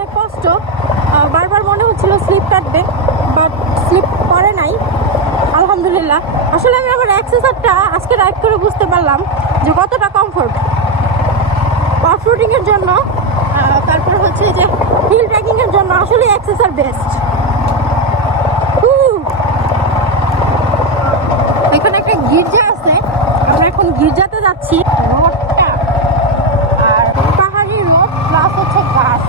অনেক কষ্ট, বারবার মনে হচ্ছিল স্লিপ কাটবে, বাট স্লিপ করে নাই আলহামদুলিল্লাহ। আসলে আমি আমার অ্যাক্সেসরটা আজকে রাইড করে বুঝতে পারলাম যে কতটা কমফোর্ট অফ রোডিংয়ের জন্য, তারপর হচ্ছে যে হিল ট্রেকিংয়ের জন্য আসলে অ্যাক্সেসর বেস্ট। এখানে একটা গির্জা আছে, আমরা এখন গির্জাতে যাচ্ছি। রোডটা আর পাহাড়ি রোড প্লাস হচ্ছে গাছ,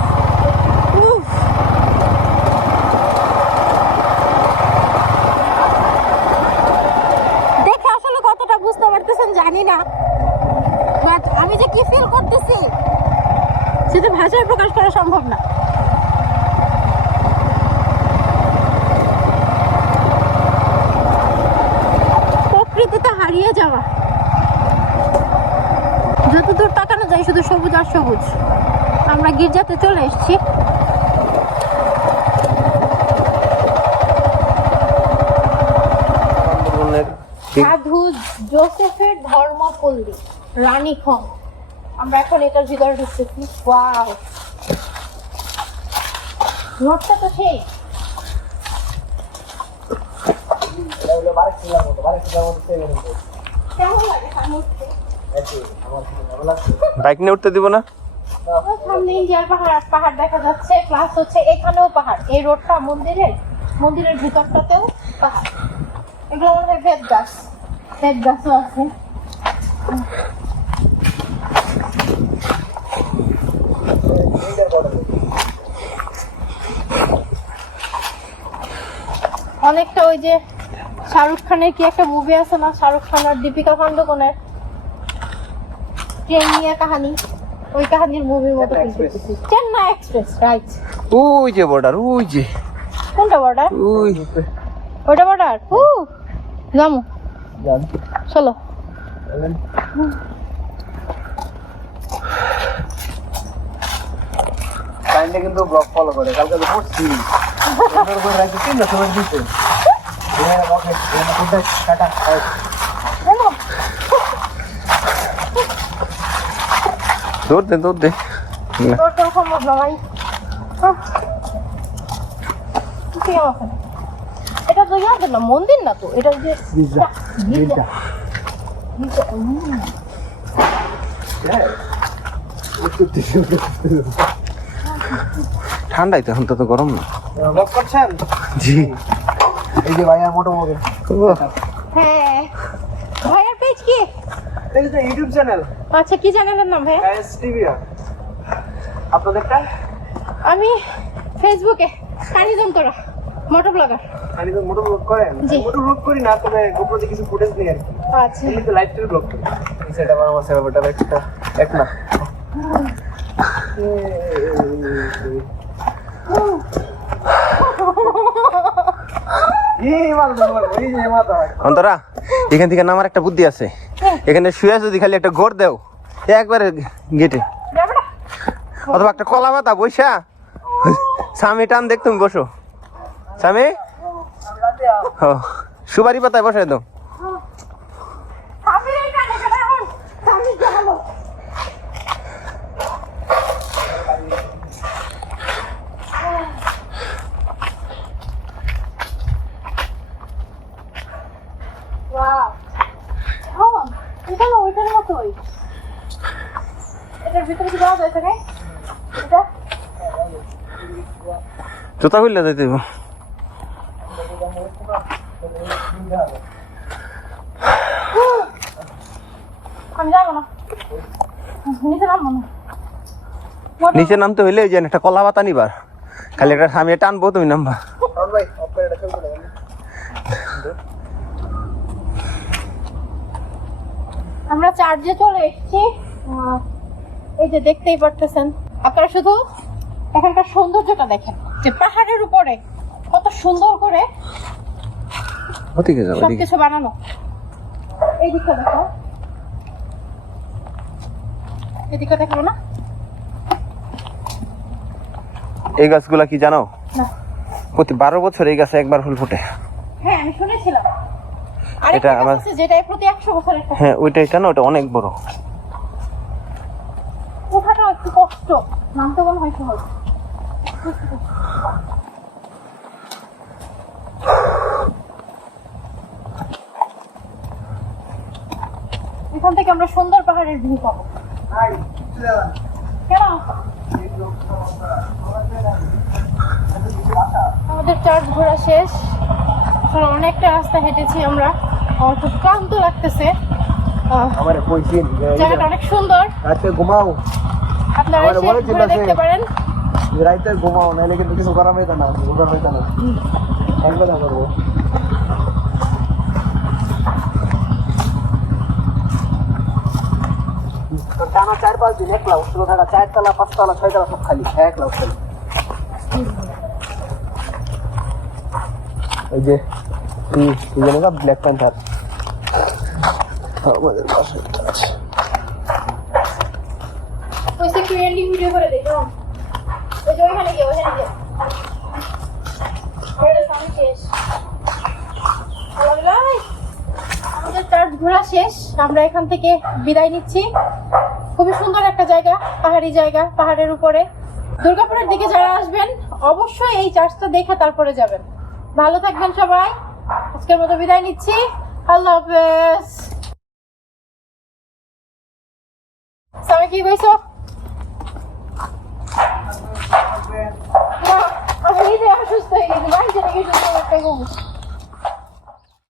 দেখে আসলে কতটা বুঝতে পারতেছেন জানি না, বাট আমি যে কি ফিল করতেছি সেটা ভাষায় প্রকাশ করা সম্ভব না। প্রকৃতিতে হারিয়ে যাওয়া, যতদূর তাকানো যায় শুধু সবুজ আর সবুজ। আমরা গির্জাতে চলে এসেছি। সাধু জোসেফের ধর্মপল্লী, রানীক্ষণ। আমরা এখন এটার ভিতরে ঢুকতেছি। ওয়াও, রোডটা তো সেই। কেমন লাগে বাইক নিয়ে উঠতে দিব না? সামনে ইন্ডিয়ার পাহাড়, পাহাড় দেখা যাচ্ছে, প্লাস হচ্ছে এখানেও পাহাড়। এই রোডটা মন্দিরের ভিতরটাতেও পাহাড়। এগুলো মনে হয় বেত গাছও আছে। অনেকটা ওই যে শাহরুখ খানের কি একটা মুভি আছে না, শাহরুখ খান আর দীপিকা পান্ডুকোনের ট্রেন নিয়ে কাহিনী, ওই কাহিনীর মুভির মতো চেন্নাই এক্সপ্রেস। রাইট, ওই যে বর্ডার, ওই যে। কোনটা বর্ডার? ওই ওইটা বর্ডার। যাবো, চলো। টাইমটা কিন্তু ব্লগ ফলো করে, কালকে তো পড়ছি সুন্দর করে রাখি, তিন না সময় দিতে টাটা। দৌড় দে তোর সম্ভব না ভাই। এটা তো ইয়াদের না, মন্দির না তো, এটা যে গির্জা। ঠান্ডাই তো, এখন তো গরম না। ব্লগ করছেন? জি। এই যে ভাইয়ার মোটো মোবাইল। হ্যাঁ, ভাইয়ার পেজ কি? এই যে ইউটিউব চ্যানেল। আচ্ছা, কি চ্যানেলের নাম ভাইয়া? Guys TV. আপনাদেরটা? আমি ফেসবুকে কানিজন তোরা মোটো ব্লগার। আমি তো মোটো ব্লগ করেন? জি। মোটো ব্লগ করি না, তবে গোপ্রোতে কিছু ফুটেজ নিই আর কি। আচ্ছা, আমি তো লাইভ স্টাইল ব্লগ করি। এই সেটা আমার সেভারটা একটা এক না। অন্তরা, এখান থেকে নামার একটা বুদ্ধি আছে। এখানে শুয়ে যদি খালি একটা গোড় দেও একবারে গেটে, অথবা একটা কলা পাতা বৈশা স্বামী টান দেখ, তুমি বসো স্বামী, সুপারি পাতায় বসাই দাও। জুতা খুললে যাইতে হইব। আমি যাবো না, নিচে নামবো না। নিচে নামতে হইলে যে একটা কলা পাতা নিবার, খালি একটা স্বামী টানবো, তুমি নামবা। আমরা চার্জে চলে এসেছি। এই যে দেখতেই পারতেছেন আপনারা, শুধু এখানকার সৌন্দর্যটা দেখেন, যে পাহাড়ের উপরে কত সুন্দর করে সবকিছু বানানো। এই দিকটা দেখো, এদিকে দেখো না। এই গাছগুলা কি জানো? না। প্রতি 12 বছর এই গাছে একবার ফুল ফোটে। হ্যাঁ, আমি শুনেছিলাম। এটা আবার যেটা প্রতি 100 বছর একটা। হ্যাঁ, ওইটা এটা না, ওটা অনেক বড়। ওঠাটা একটু কষ্ট, নামতে মনে হয় সহজ। এখান থেকে আমরা সুন্দর পাহাড়ের ভিউ পাবো। কেন? আমাদের চার্জ ঘোরা শেষ। আসলে অনেকটা রাস্তা হেঁটেছি আমরা, আমার খুব ক্লান্ত লাগতেছে। আমার কইছি জায়গাটা অনেক সুন্দর, রাতে ঘুমাও, আপনারা আমার এসে বলে ঘুরে চিন্তা দেখতে আছে। পারেন। রাতে ঘুমাও, নাহলে কিন্তু কিছু করা হইতো না, ঘুমার হইতো না। একবার না করবো। তো টানা 4-5 দিন একলা উঠলো থাকা, 4 তলা 5 তলা 6 তলা সব খালি, একলা উঠলো। এই যে কি জানো না, ব্ল্যাক প্যান্থার আমাদের পাশে আছে। ওই সে ক্রিয়েটিভ ভিডিও করে দেখো, ওই যে ওইখানে গিয়ে আমাদের সামনে শেষ। আমাদের চার্জ ঘোরা শেষ, আমরা এখান থেকে বিদায় নিচ্ছি। খুবই সুন্দর একটা জায়গা, পাহাড়ি জায়গা, পাহাড়ের উপরে। দুর্গাপুরের দিকে যারা আসবেন অবশ্যই এই চার্জটা দেখে তারপরে যাবেন। ভালো থাকবেন সবাই, আজকের মতো বিদায় নিচ্ছি। আল্লাহ হাফেজ। সামনে কি কইছো? না, আমি এই যে অসুস্থ হয়ে গেছি, বাড়ি চলে গেছি।